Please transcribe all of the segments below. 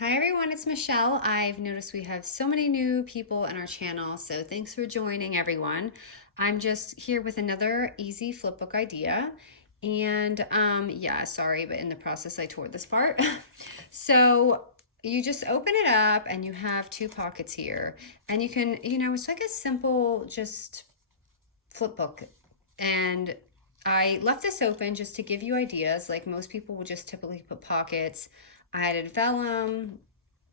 Hi everyone, it's Michelle. I've noticed we have so many new people in our channel, so thanks for joining everyone. I'm just here with another easy flipbook idea. And yeah, sorry, but in the process I tore this part. So you just open it up and you have two pockets here. And you can, it's like a simple just flipbook. And I left this open just to give you ideas. Like most people would just typically put pockets. I added vellum,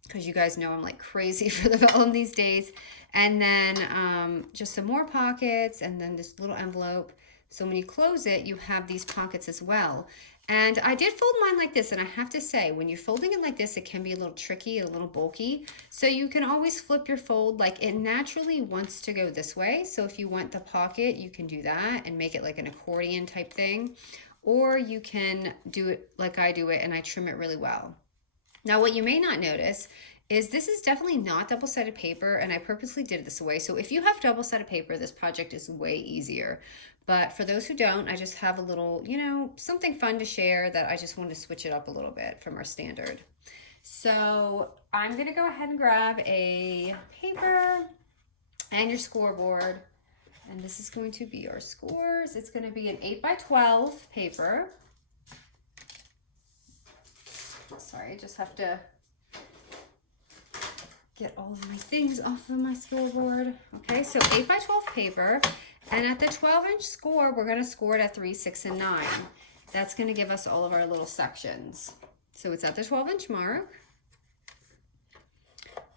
because you guys know I'm like crazy for the vellum these days. And then just some more pockets and then this little envelope. So when you close it, you have these pockets as well. And I did fold mine like this, and I have to say, when you're folding it like this, it can be a little tricky, a little bulky. So you can always flip your fold, like it naturally wants to go this way. So if you want the pocket, you can do that and make it like an accordion type thing. Or you can do it like I do it, and I trim it really well. Now, what you may not notice is this is definitely not double-sided paper, and I purposely did it this way. So if you have double-sided paper, this project is way easier. But for those who don't, I just have a little, something fun to share that I just want to switch it up a little bit from our standard. So I'm gonna go ahead and grab a paper and your scoreboard. And this is going to be our scores. It's gonna be an 8x12 paper. Sorry, I just have to get all of my things off of my scoreboard. Okay, so 8x12 paper. And at the 12-inch score, we're going to score it at 3, 6, and 9. That's going to give us all of our little sections. So it's at the 12-inch mark.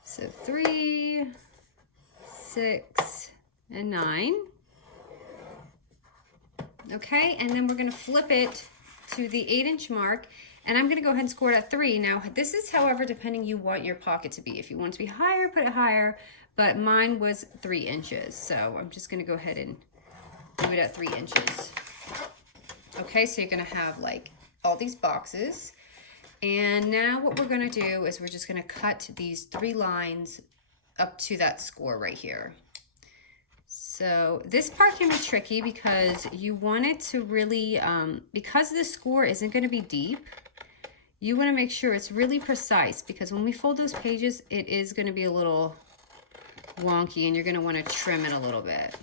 So 3, 6, and 9. Okay, and then we're going to flip it to the 8-inch mark. And I'm going to go ahead and score it at 3. Now, this is, however, depending you want your pocket to be. If you want it to be higher, put it higher. But mine was 3 inches. So I'm just going to go ahead and do it at 3 inches. Okay, so you're going to have like all these boxes. And now what we're going to do is we're just going to cut these 3 lines up to that score right here. So this part can be tricky because you want it to really, because the score isn't going to be deep, you want to make sure it's really precise, because when we fold those pages, it is going to be a little wonky and you're going to want to trim it a little bit.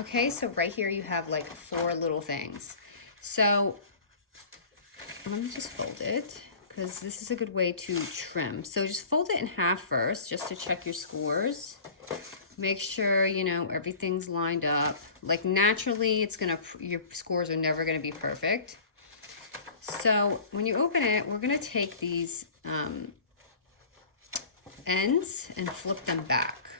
Okay, so right here you have like 4 little things. So let me just fold it, because this is a good way to trim. So just fold it in half first, just to check your scores. Make sure, everything's lined up. Like naturally, your scores are never gonna be perfect. So when you open it, we're gonna take these ends and flip them back.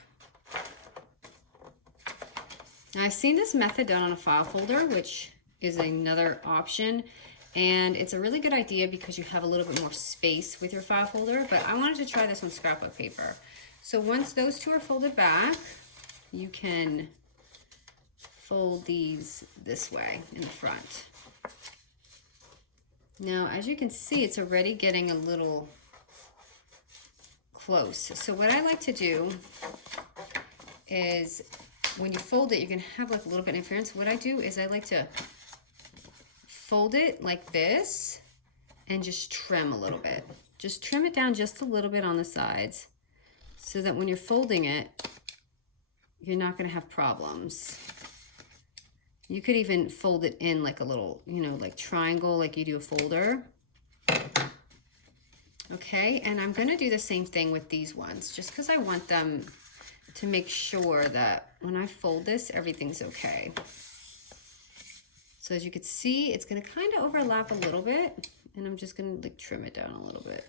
Now I've seen this method done on a file folder, which is another option. And it's a really good idea because you have a little bit more space with your file folder, but I wanted to try this on scrapbook paper. So once those 2 are folded back, you can fold these this way in the front. Now, as you can see, it's already getting a little close. So what I like to do is when you fold it, you're gonna have like a little bit of interference. What I do is I like to fold it like this and just trim a little bit. Just trim it down just a little bit on the sides so that when you're folding it, you're not going to have problems. You could even fold it in like a little, like triangle, like you do a folder. Okay, and I'm going to do the same thing with these ones just because I want them to make sure that when I fold this, everything's okay. So as you can see, it's going to kind of overlap a little bit, and I'm just going to like trim it down a little bit.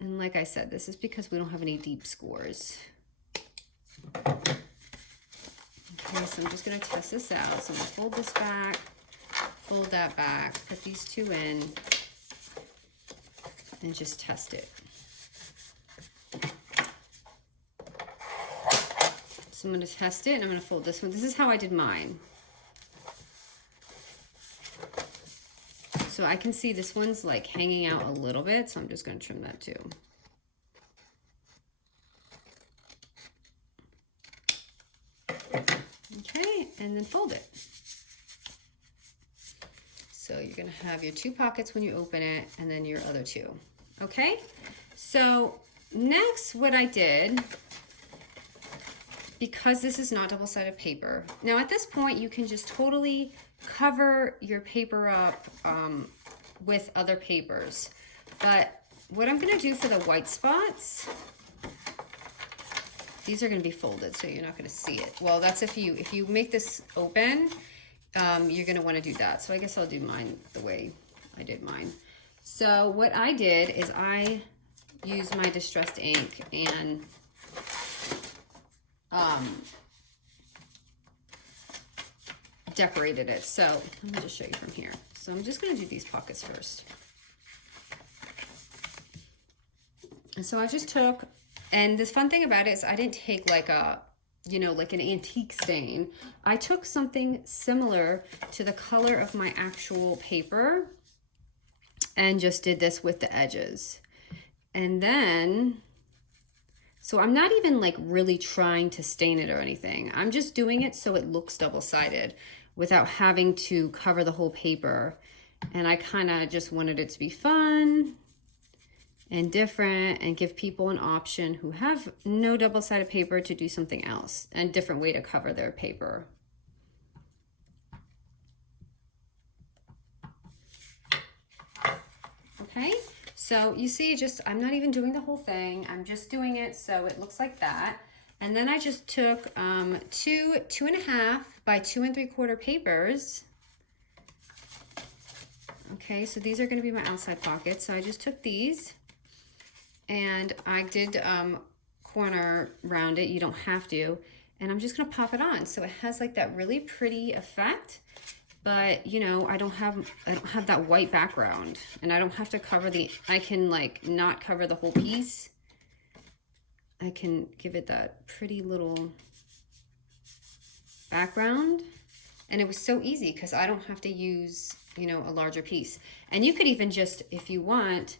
And like I said, this is because we don't have any deep scores. Okay, so I'm just going to test this out. So I'm going to fold this back, fold that back, put these 2 in, and just test it. So I'm going to test it, and I'm going to fold this one. This is how I did mine. So I can see this one's like hanging out a little bit, so I'm just going to trim that too. Okay, and then fold it. So you're gonna have your 2 pockets when you open it, and then your other 2. Okay, so next what I did, because this is not double-sided paper, now at this point you can just totally cover your paper up with other papers. But what I'm gonna do for the white spots, these are gonna be folded, so you're not gonna see it. Well, that's if you make this open, you're gonna wanna do that. So I guess I'll do mine the way I did mine. So what I did is I used my distressed ink and decorated it. So let me just show you from here. So I'm just gonna do these pockets first. And so I just took, and the fun thing about it is I didn't take like a, you know, like an antique stain. I took something similar to the color of my actual paper and just did this with the edges. And then, so I'm not even like really trying to stain it or anything. I'm just doing it so it looks double-sided without having to cover the whole paper. And I kind of just wanted it to be fun and different and give people an option who have no double-sided paper to do something else, and different way to cover their paper. Okay, so you see, just I'm not even doing the whole thing. I'm just doing it so it looks like that. And then I just took 2.5 by 2 3/4 papers. Okay, so these are going to be my outside pockets. So I just took these and I did corner round it. You don't have to. And I'm just going to pop it on. So it has like that really pretty effect. But you know, I don't have that white background, and I don't have to cover I can like not cover the whole piece. I can give it that pretty little background. And it was so easy because I don't have to use, you know, a larger piece. And you could even just, if you want,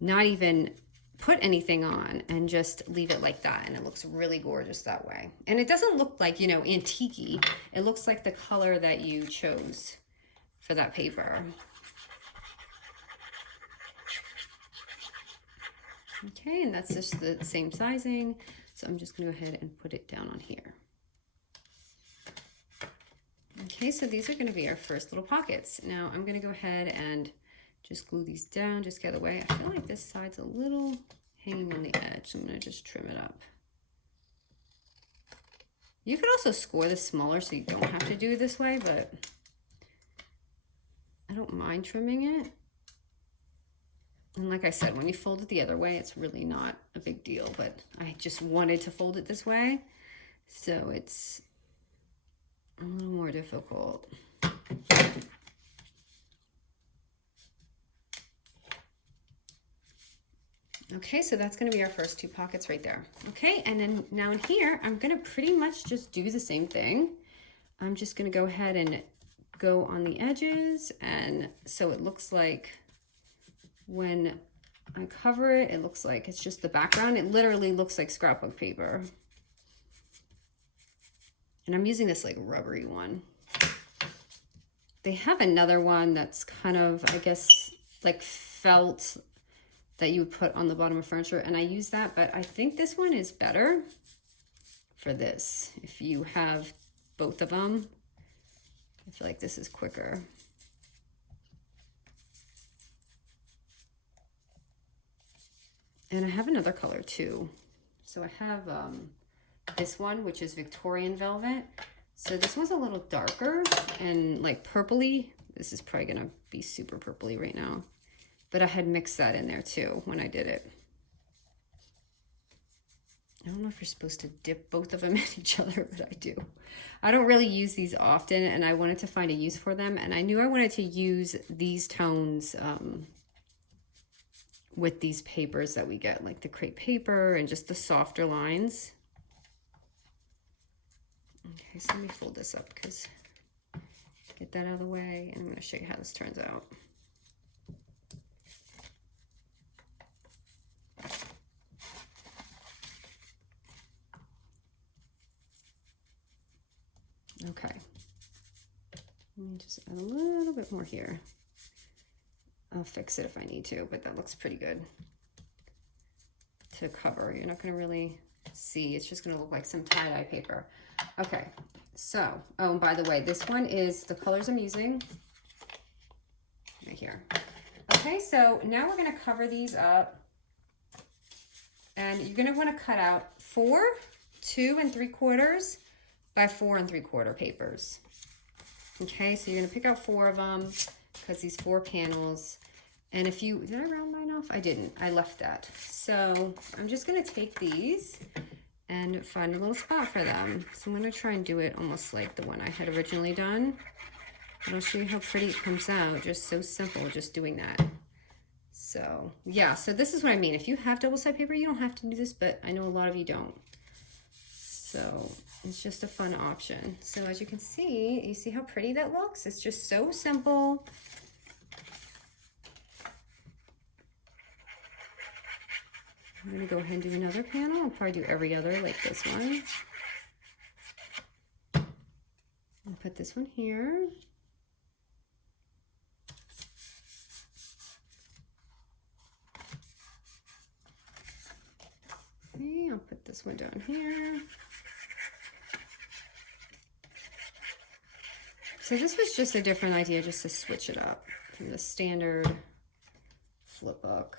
not even put anything on and just leave it like that, and it looks really gorgeous that way. And it doesn't look like, you know, antique-y. It looks like the color that you chose for that paper. Okay, and that's just the same sizing. So I'm just gonna go ahead and put it down on here. Okay, so these are gonna be our first little pockets. Now I'm gonna go ahead and just glue these down, just get away. I feel like this side's a little hanging on the edge, so I'm gonna just trim it up. You could also score this smaller so you don't have to do it this way, but I don't mind trimming it. And like I said, when you fold it the other way, it's really not a big deal, but I just wanted to fold it this way, so it's a little more difficult. Okay, so that's gonna be our first 2 pockets right there. Okay, and then now in here, I'm gonna pretty much just do the same thing. I'm just gonna go ahead and go on the edges, and so it looks like when I cover it, it looks like it's just the background. It literally looks like scrapbook paper. And I'm using this like rubbery one. They have another one that's kind of, I guess, like felt that you would put on the bottom of furniture, and I use that, but I think this one is better for this. If you have both of them, I feel like this is quicker. And I have another color too. So I have this one, which is Victorian Velvet. So this one's a little darker and like purpley. This is probably gonna be super purpley right now, but I had mixed that in there too when I did it. I don't know if you're supposed to dip both of them in each other, but I do. I don't really use these often, and I wanted to find a use for them, and I knew I wanted to use these tones with these papers that we get, like the crepe paper and just the softer lines. Okay, so let me fold this up because get that out of the way, and I'm going to show you how this turns out. Okay, let me just add a little bit more here. I'll fix it if I need to, but that looks pretty good to cover. You're not going to really see. It's just going to look like some tie-dye paper. Okay, so, oh, and by the way, this one is the colors I'm using right here. Okay, so now we're going to cover these up, and you're going to want to cut out 4 2 3/4 by 4 3/4 papers. Okay, so you're going to pick out 4 of them because these 4 panels. And if you, did I round mine off? I didn't, I left that. So I'm just gonna take these and find a little spot for them. So I'm gonna try and do it almost like the one I had originally done. And I'll show you how pretty it comes out, just so simple, just doing that. So yeah, so this is what I mean. If you have double-sided paper, you don't have to do this, but I know a lot of you don't. So it's just a fun option. So as you can see, you see how pretty that looks? It's just so simple. I'm going to go ahead and do another panel. I'll probably do every other like this one. I'll put this one here. Okay, I'll put this one down here. So this was just a different idea, just to switch it up from the standard flip book.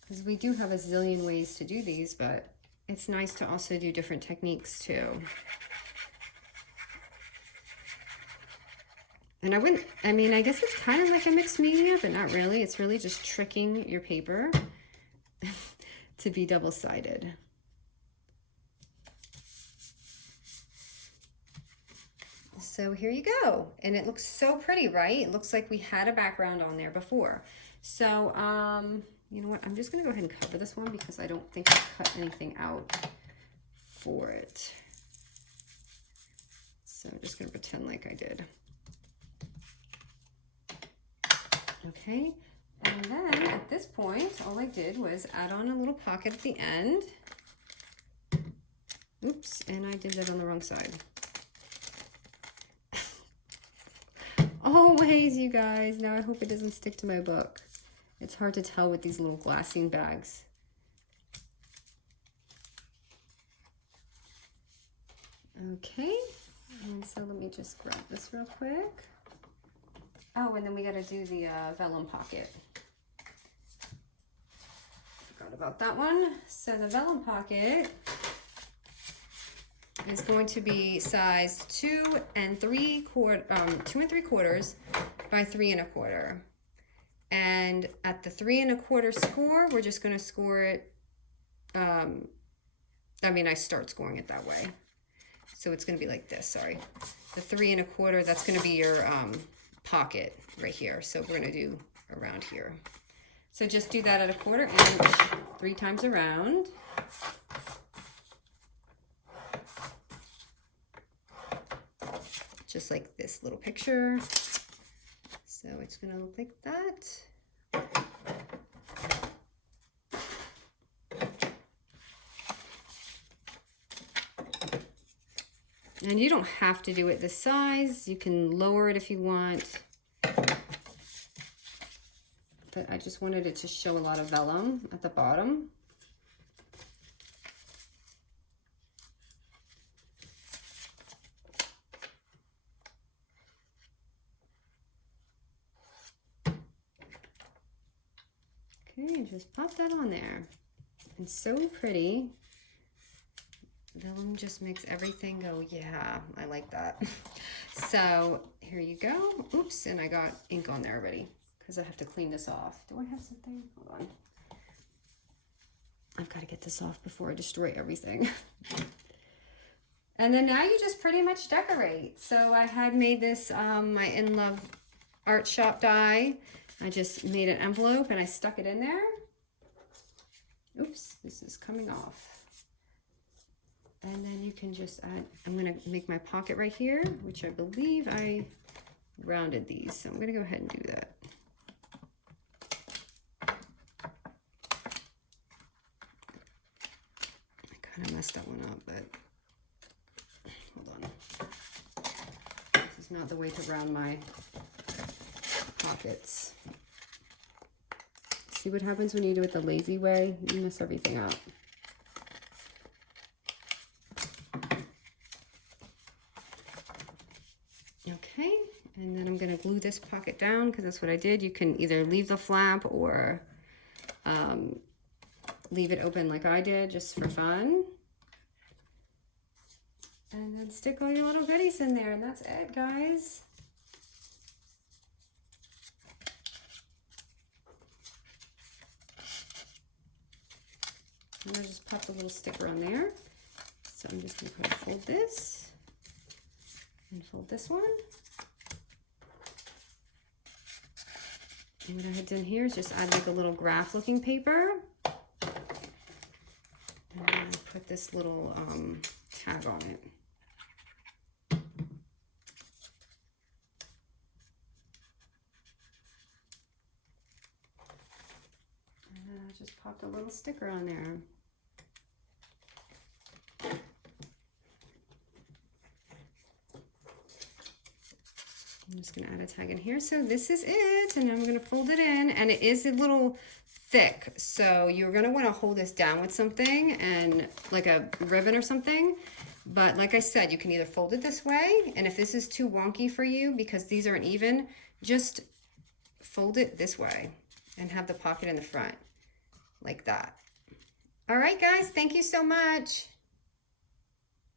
Because we do have a zillion ways to do these, but it's nice to also do different techniques too. And I mean, I guess it's kind of like a mixed media, but not really. It's really just tricking your paper to be double-sided. So here you go. And it looks so pretty, right? It looks like we had a background on there before. So, you know what? I'm just going to go ahead and cover this one because I don't think I cut anything out for it. So I'm just going to pretend like I did. Okay. And then at this point, all I did was add on a little pocket at the end. Oops, and I did that on the wrong side. Always, you guys. Now I hope it doesn't stick to my book. It's hard to tell with these little glassine bags. Okay, and so let me just grab this real quick. Oh, and then we got to do the vellum pocket. Forgot about that one. So the vellum pocket is going to be size 2 3/4 by 3 1/4. And at the 3 1/4 score, we're just going to score it. I mean, I start scoring it that way. So it's going to be like this, sorry. The 3 1/4, that's going to be your pocket right here. So we're going to do around here. So just do that at 1/4 inch 3 times around. Just like this little picture. So it's going to look like that. And you don't have to do it this size. You can lower it if you want. But I just wanted it to show a lot of vellum at the bottom. Okay, just pop that on there. It's so pretty. Vellum just makes everything go, yeah, I like that. So here you go. Oops, and I got ink on there already because I have to clean this off. Do I have something? Hold on. I've got to get this off before I destroy everything. And then now you just pretty much decorate. So I had made this, my In Love Art Shop die. I just made an envelope and I stuck it in there. Oops, this is coming off. And then you can just add, I'm gonna make my pocket right here, which I believe I rounded these. So I'm gonna go ahead and do that. I kind of messed that one up, but hold on. This is not the way to round my pockets. See what happens when you do it the lazy way? You mess everything up. Okay, and then I'm going to glue this pocket down because that's what I did. You can either leave the flap or leave it open like I did just for fun. And then stick all your little goodies in there, and that's it, guys. And I just pop the little sticker on there. So I'm just going to fold this and fold this one. And what I had done here is just add like a little graph looking paper. And then put this little tag on it. And then I just popped a little sticker on there. I'm just going to add a tag in here. So this is it, and I'm going to fold it in, and it is a little thick, so you're going to want to hold this down with something, and like a ribbon or something. But like I said, you can either fold it this way, and if this is too wonky for you because these aren't even, just fold it this way and have the pocket in the front like that. All right, guys, thank you so much.